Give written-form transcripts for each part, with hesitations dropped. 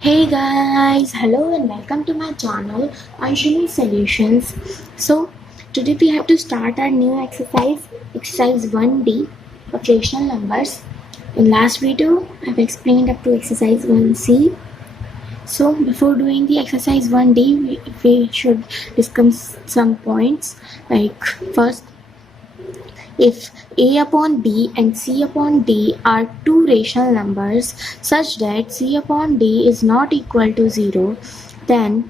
Hey guys, hello and welcome to my channel Anshini Solutions. So today we have to start our new exercise 1D of rational numbers. In last video I've explained up to exercise 1C. So before doing the exercise 1D we should discuss some points. Like first, if a upon b and c upon d are two rational numbers such that c upon d is not equal to 0, then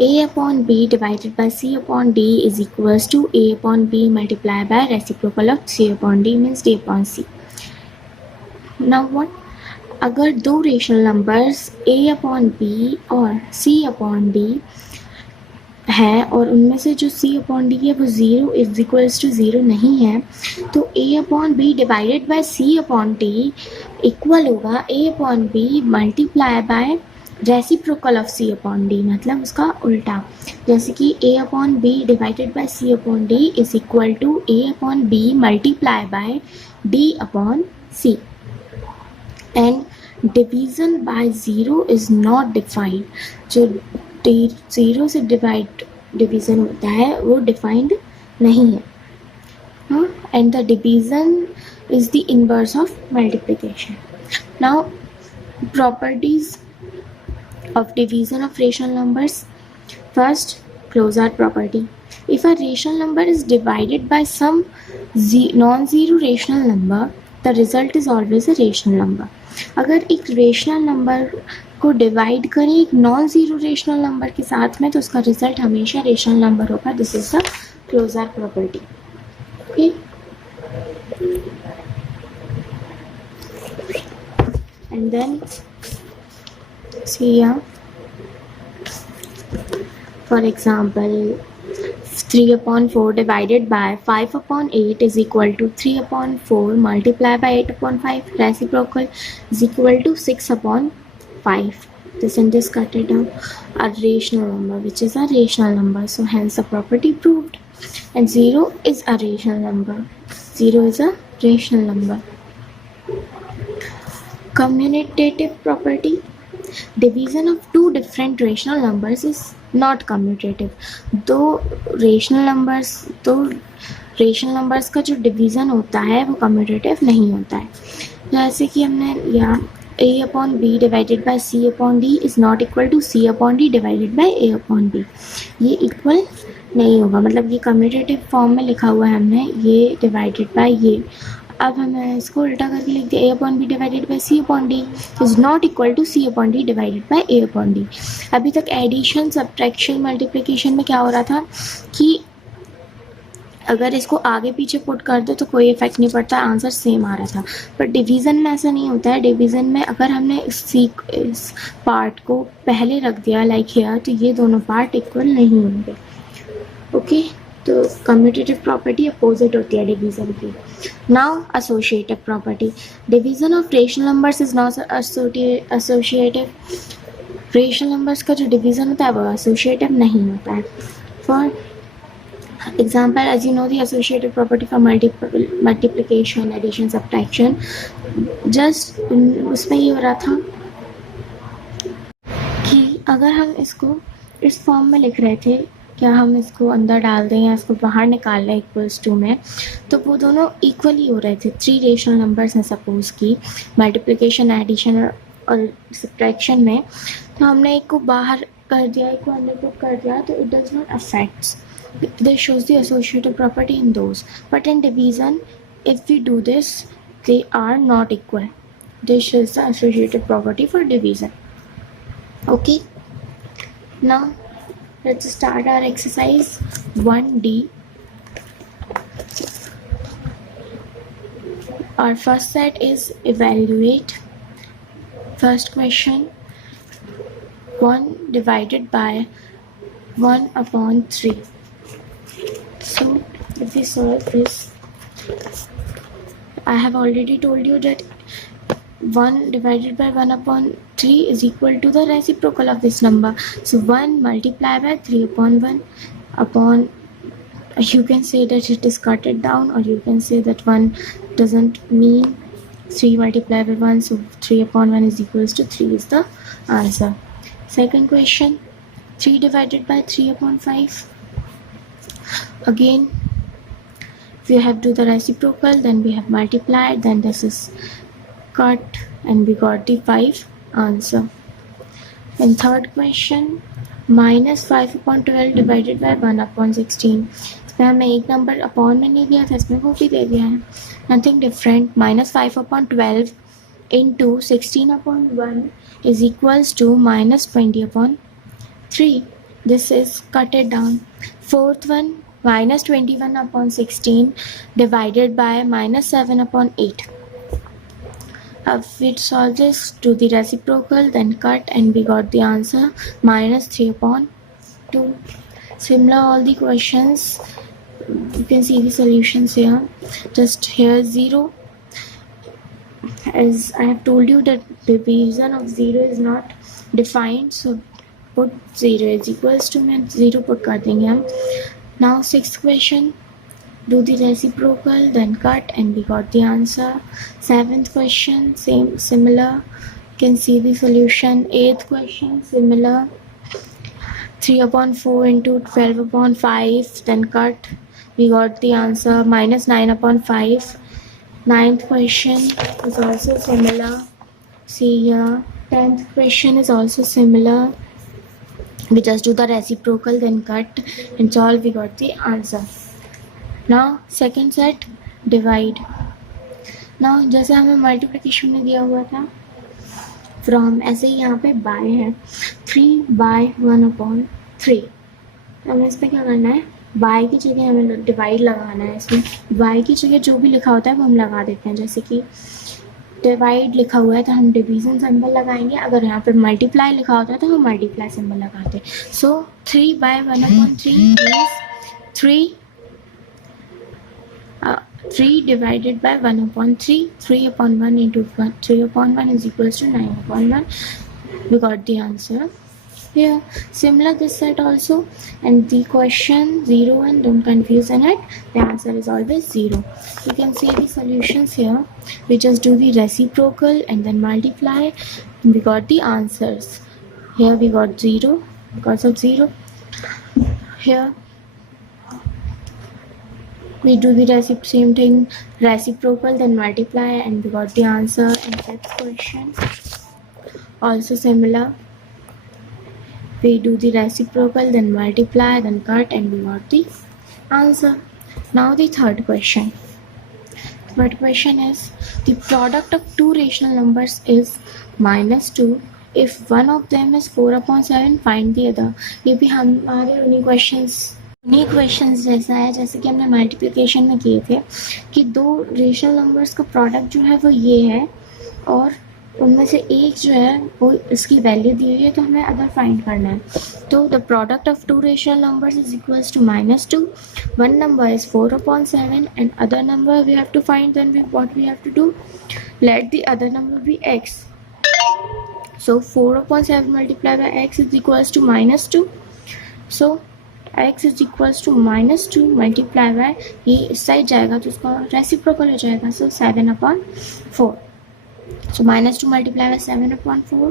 a upon b divided by c upon d is equals to a upon b multiplied by reciprocal of c upon d means d upon c. Now what? अगर दो rational numbers a upon b और c upon d है और उनमें से जो c upon D है वो 0 इज इक्वल्स टू 0 नहीं है, तो a upon B divided by c upon D equal होगा a upon B multiply by reciprocal of c upon D, मतलब उसका उल्टा. जैसे कि a upon B divided by c upon D is equal to a upon B multiply by d upon c. And division by 0 is not defined. जो 0 से division होता है वो डिफाइंड नहीं है. And the division is the inverse of multiplication. Now properties of division of rational numbers. First, closure property. If a rational number is divided by some non-zero rational number, the result is always a rational number. अगर एक rational number को divide करें एक non zero rational number के साथ में तो उसका रिजल्ट हमेशा रेशनल नंबर होगा. This is the closure property. Okay, and then see here, for example 3 upon 4 divided by 5 upon 8 is equal to 3 upon 4 multiplied by 8 upon 5. Reciprocal is equal to 6 upon 5. This and this cut it down. A rational number, which is a rational number, so hence the property proved. And 0 is a rational number. 0 is a rational number. Commutative property. Division of two different rational numbers is not commutative. दो rational numbers का जो division होता है वो commutative नहीं होता है. जैसे कि हमने यहाँ a upon b divided by c upon d is not equal to c upon d divided by a upon b. ये equal नहीं होगा, मतलब ये commutative form में लिखा हुआ है हमने, ये divided by ये. अब हमें इसको उल्टा करके लिख दिया, a upon B divided by C upon D is not equal to C upon D divided by A upon D. अभी तक एडिशन सब्ट्रैक्शन मल्टीप्लिकेशन में क्या हो रहा था कि अगर इसको आगे पीछे पुट कर दो तो कोई इफेक्ट नहीं पड़ता, आंसर सेम आ रहा था. पर डिवीज़न में ऐसा नहीं होता है. डिवीज़न में अगर हमने इस पार्ट को पहले रख दिया लाइक हियर, तो ये दोनों पार्ट इक्वल नहीं होंगे. ओके, तो कम्यूटेटिव प्रॉपर्टी अपोजिट होती है डिवीज़न की. Now associative property. Division of rational numbers is not associative. Rational numbers का जो डिवीज़न होता है वो एसोसिएटिव नहीं होता है. For example, as you know the associative property for multiplication, addition, subtraction, just उसमें ये हो रहा था कि अगर हम इसको इस फॉर्म में लिख रहे थे, क्या हम इसको अंदर डाल दें या इसको बाहर निकाल लें इक्वल्स टू में, तो वो दोनों इक्वली हो रहे थे. 3 रेशनल नंबर्स हैं सपोज की मल्टीप्लिकेशन, एडिशन और सब्ट्रैक्शन में, तो हमने एक को बाहर कर दिया, एक को अंदर पुट कर दिया, तो it does not affects. This shows the associative property in those. But in division if we do this they are not equal. This is the associative property for division. Okay, now let's start our exercise 1D. Our first set is evaluate. First question, 1 divided by 1 upon 3. So if we solve this, I have already told you that 1 divided by 1 upon 3 is equal to the reciprocal of this number. So 1 multiplied by 3 upon 1 upon, you can say that it is cutted down, or you can say that 1 doesn't mean 3 multiplied by 1, so 3 upon 1 is equals to 3 is the answer. Second question, 3 divided by 3 upon 5. Again, if you have do the reciprocal, then we have multiplied, then this is cut, and we got the 5 answer. And third question, minus 5 upon 12 divided by 1 upon 16. इसमें हमें एक number upon में नहीं दिया था, इसमें वो भी दे दिया है. Nothing different. Minus 5 upon 12 into 16 upon 1 is equals to minus 20 upon 3. This is cut it down. Fourth one, minus 21 upon 16 divided by minus 7 upon 8. If we solve this, do the reciprocal, then cut, and we got the answer minus 3 upon 2. Similar all the questions. You can see the solutions here. Just here 0. As I have told you that division of 0 is not defined, so put 0 is equals to में 0 put कर देंगे हम. Now sixth question, do the reciprocal, then cut, and we got the answer. Seventh question, similar. You can see the solution. Eighth question, similar. 3 upon 4 into 12 upon 5, then cut. We got the answer minus 9 upon 5. Ninth question is also similar. See here. 10th question is also similar. We just do the reciprocal, then cut, and solve. We got the answer. Now second set, divide. Now जैसे हमें multiplication में दिया हुआ था from, ऐसे ही यहाँ पे bye है 3/1/3. तो हमें इस पर क्या करना है, बाय की जगह हमें डिवाइड लगाना है. इसमें बाय की जगह जो भी लिखा होता है वो हम लगा देते हैं. जैसे कि डिवाइड लिखा हुआ है तो हम डिवीजन सिंबल लगाएंगे. अगर यहाँ पे मल्टीप्लाई लिखा होता है तो हम मल्टीप्लाई सिंबल लगाते हैं. सो 3/1/3 is 3 divided by 1/3. 3 upon 1 into 3 upon 1 is equals to 9 upon 1. We got the answer here. Similar this set also, and the question 0 and don't confuse in it. The answer is always 0. You can see the solutions here. We just do the reciprocal and then multiply, and we got the answers. Here we got 0 because of 0. Here we do the same thing, reciprocal, then multiply, and we got the answer. And next question also similar. We do the reciprocal, then multiply, then cut, and we got the answer. Now the third question. Third question is, the product of two rational numbers is -2. If one of them is 4/7, find the other. ये भी हमारे उन्हीं questions जैसा है जैसे कि हमने multiplication में किए थे कि दो रेशनल नंबर्स का प्रोडक्ट जो है वो ये है, और उनमें से एक जो है वो इसकी वैल्यू दी हुई है, तो हमें अदर फाइंड करना है. तो the product of two rational numbers is equals to -2. One number is 4/7 and other number we have to find. Then what we have to do, let the other number be x. So 4/7 multiply by x is equals to -2. So x is equals to -2 multiply by, ये इस side जाएगा तो उसका reciprocal हो जाएगा. So 7/4. So -2 multiplied by 7/4,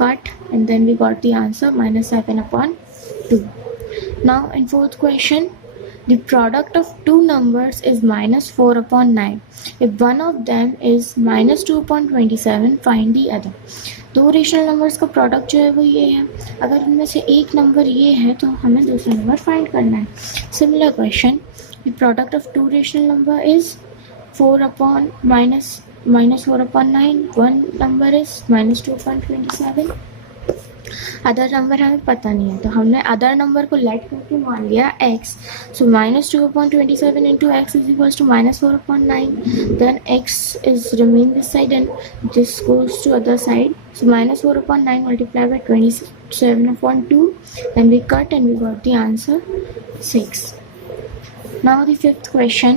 cut, and then we got the answer -7/2. Now in fourth question, the product of two numbers is -4/9. If one of them is -2/27, find the other. दो rational numbers का product जो है वो ये है. अगर उनमें से एक नंबर ये है तो हमें दूसरा नंबर फाइंड करना है. Similar question, the product of two rational number is -4/9. One number is -2/27. Other number हमें पता नहीं है तो हमने अदर नंबर को लेट करके मान लिया x. So -2/27 into x is equals to -4/9. Then x is remain this side and this goes to other side. So -4/9 multiplied by 27/2. Then we cut and we got the answer 6. Now the fifth question.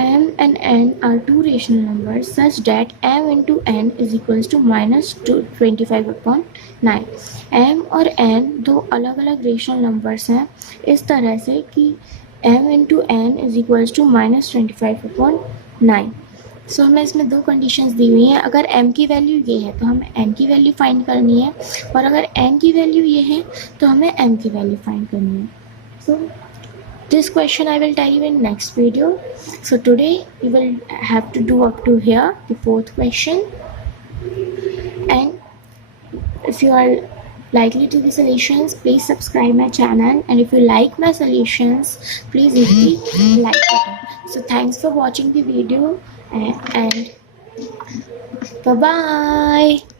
M and n are two rational numbers such that m into n is equals to -25/9. m और n दो अलग अलग rational numbers हैं इस तरह से कि m into n is equals to -25/9. सो हमें इसमें दो कंडीशंस दी हुई हैं. अगर m की वैल्यू ये है तो हमें n की वैल्यू फाइंड करनी है, और अगर n की वैल्यू ये है तो हमें m की वैल्यू फाइंड करनी है. सो this question I will tell you in next video. So today we will have to do up to here the fourth question, and if you are likely to the solutions, please subscribe my channel, and if you like my solutions, please hit the like button. So thanks for watching the video, and bye bye.